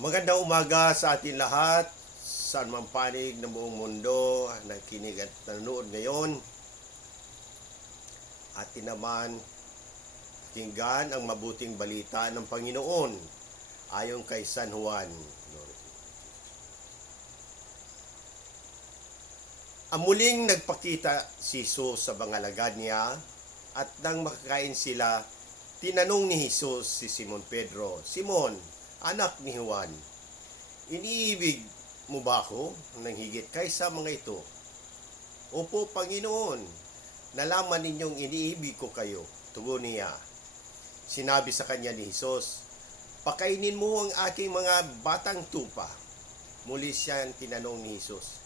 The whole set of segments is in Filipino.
Magandang umaga sa atin lahat, saan man panig ng buong mundo, nakikinig at nanonood ngayon. Atin naman tinggan ang mabuting balita ng Panginoon ayon kay San Juan. Ang muling nagpakita si Jesus sa mga alagad niya at nang makakain sila, tinanong ni Jesus si Simon Pedro, Simon, anak ni Juan, iniibig mo ba ako ng higit kaysa mga ito? Opo, Panginoon, nalaman ninyong iniibig ko kayo. Tugon niya. Sinabi sa kanya ni Jesus, Pakainin mo ang aking mga batang tupa. Muli siyang tinanong ni Jesus,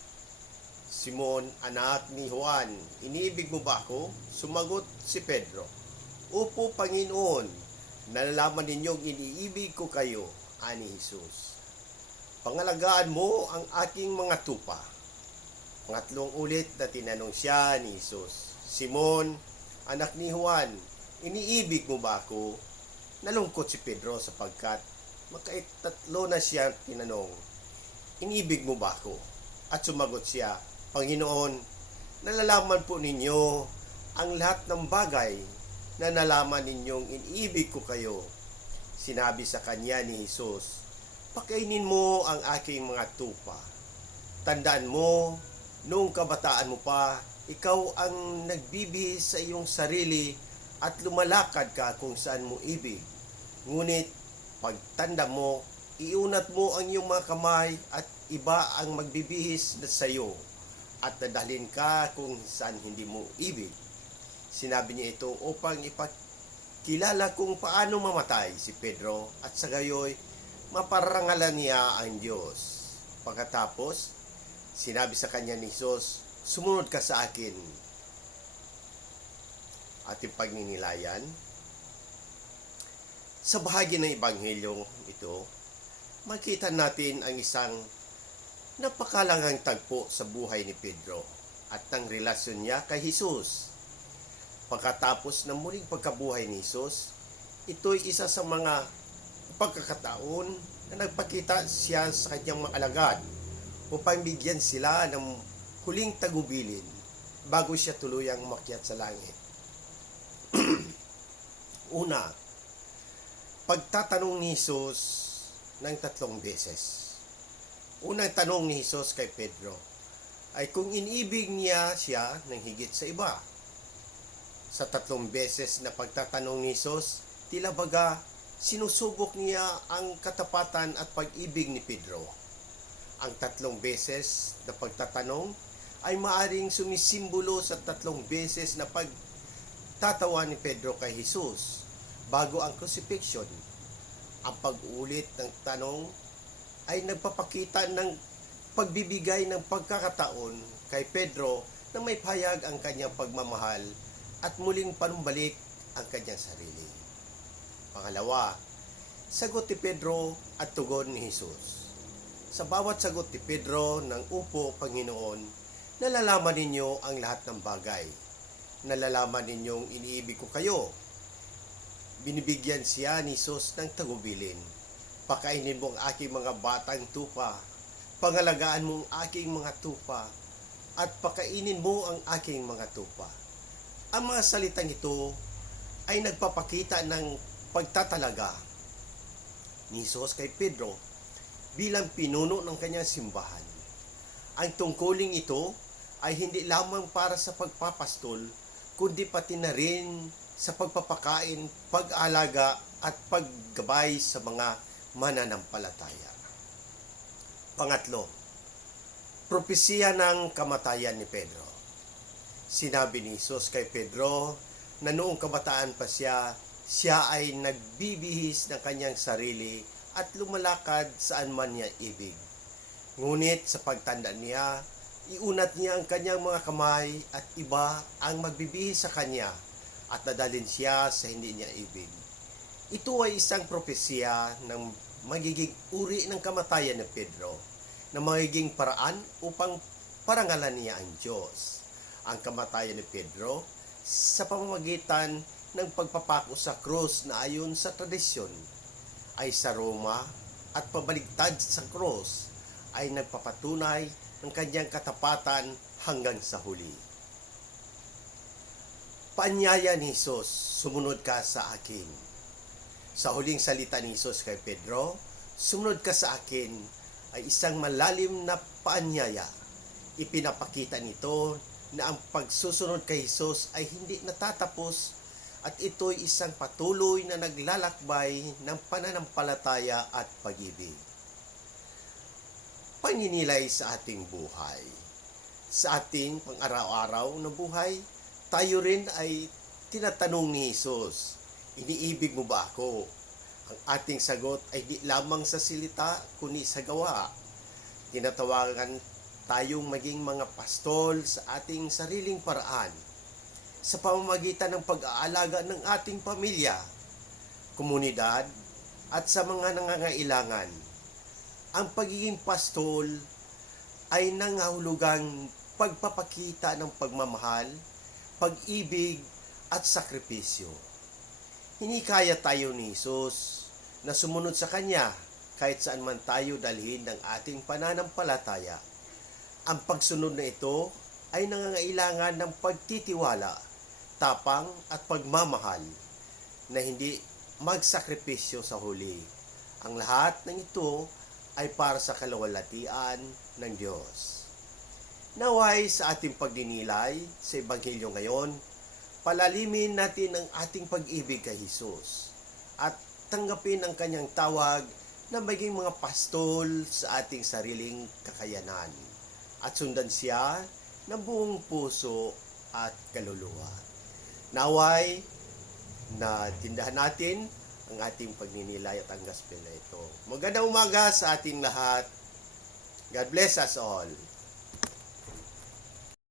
Simon, anak ni Juan, iniibig mo ba ako? Sumagot si Pedro, Opo, Panginoon, nalalaman ninyong iniibig ko kayo, ani Jesus. Pangalagaan mo ang aking mga tupa. Pangatlong ulit na tinanong siya ni Jesus, Simon, anak ni Juan, iniibig mo ba ako? Nalungkot si Pedro sapagkat makaitatlo na siya tinanong, iniibig mo ba ako? At sumagot siya, Panginoon, nalalaman po ninyo ang lahat ng bagay na nalaman ninyong iniibig ko kayo. Sinabi sa kanya ni Jesus, Pakainin mo ang aking mga tupa. Tandaan mo, noong kabataan mo pa, ikaw ang nagbibihis sa iyong sarili at lumalakad ka kung saan mo ibig. Ngunit, pagtanda mo, iunat mo ang iyong mga kamay at iba ang magbibihis na sa iyo at dadalhin ka kung saan hindi mo ibig. Sinabi niya ito upang ipakilala kung paano mamatay si Pedro at sa gayoy maparangalan niya ang Diyos. Pagkatapos, sinabi sa kanya ni Jesus, sumunod ka sa akin. Ating pagninilayan. Sa bahagi ng Ebanghelyo ito, makita natin ang isang napakalangang tagpo sa buhay ni Pedro at ang relasyon niya kay Jesus. Pagkatapos ng muling pagkabuhay ni Jesus, ito'y isa sa mga pagkakataon na nagpakita siya sa kanyang mga alagad upang bigyan sila ng huling tagubilin bago siya tuluyang umakyat sa langit. Una, pagtatanong ni Jesus ng tatlong beses. Unang tanong ni Jesus kay Pedro ay kung inibig niya siya ng higit sa iba. Sa tatlong beses na pagtatanong ni Jesus, tila baga sinusubok niya ang katapatan at pag-ibig ni Pedro. Ang tatlong beses na pagtatanong ay maaring sumisimbolo sa tatlong beses na pagtatawa ni Pedro kay Jesus bago ang crucifixion. Ang pag-ulit ng tanong ay nagpapakita ng pagbibigay ng pagkakataon kay Pedro na may payag ang kanyang pagmamahal at muling panumbalik ang kanyang sarili. Pangalawa, sagot ni Pedro at tugon ni Jesus. Sa bawat sagot ni Pedro ng upo, Panginoon, nalalaman ninyo ang lahat ng bagay. Nalalaman ninyong iniibig ko kayo. Binibigyan siya ni Jesus ng tagubilin. Pakainin mo ang aking mga batang tupa. Pangalagaan mo ang aking mga tupa. At pakainin mo ang aking mga tupa. Ang mga salitang ito ay nagpapakita ng pagtatalaga ni Jesus kay Pedro bilang pinuno ng kanyang simbahan. Ang tungkuling ito ay hindi lamang para sa pagpapastol, kundi pati na rin sa pagpapakain, pag-alaga at paggabay sa mga mananampalataya. Pangatlo, propesya ng kamatayan ni Pedro. Sinabi ni Jesus kay Pedro na noong kabataan pa siya, siya ay nagbibihis ng kanyang sarili at lumalakad saan man niya ibig. Ngunit sa pagtanda niya, iunat niya ang kanyang mga kamay at iba ang magbibihis sa kanya at dadalhin siya sa hindi niya ibig. Ito ay isang propesya ng magiging uri ng kamatayan ni Pedro na magiging paraan upang parangalan niya ang Diyos. Ang kamatayan ni Pedro sa pamamagitan ng pagpapako sa krus na ayon sa tradisyon ay sa Roma at pabaligtad sa cross ay nagpapatunay ng kanyang katapatan hanggang sa huli. Paanyaya ni Jesus, sumunod ka sa akin. Sa huling salita ni Jesus kay Pedro, sumunod ka sa akin ay isang malalim na paanyaya. Ipinapakita nito na ang pagsusunod kay Jesus ay hindi natatapos at ito'y isang patuloy na naglalakbay ng pananampalataya at pag-ibig. Paninilay sa ating buhay. Sa ating pang-araw-araw na buhay, tayo rin ay tinatanong ni Jesus, iniibig mo ba ako? Ang ating sagot ay di lamang sa silita, kundi sa gawa. Tinatawagan tayong maging mga pastol sa ating sariling paraan sa pamamagitan ng pag-aalaga ng ating pamilya, komunidad, at sa mga nangangailangan. Ang pagiging pastol ay nangahulugang pagpapakita ng pagmamahal, pag-ibig, at sakripisyo. Hinikaya tayo ni Jesus na sumunod sa Kanya kahit saan man tayo dalhin ng ating pananampalataya. Ang pagsunod na ito ay nangangailangan ng pagtitiwala, tapang at pagmamahal na hindi magsakripisyo sa huli. Ang lahat ng ito ay para sa kalawalatian ng Diyos. Naway sa ating pagdinilay sa Ebanghelyo ngayon, palalimin natin ang ating pag-ibig kay Jesus at tanggapin ang kanyang tawag na maging mga pastol sa ating sariling kakayanan at sundan siya ng buong puso at kaluluwa. Naway, na tindahan natin ang ating pagninilay at ang gospel na ito. Magandang umaga sa ating lahat. God bless us all.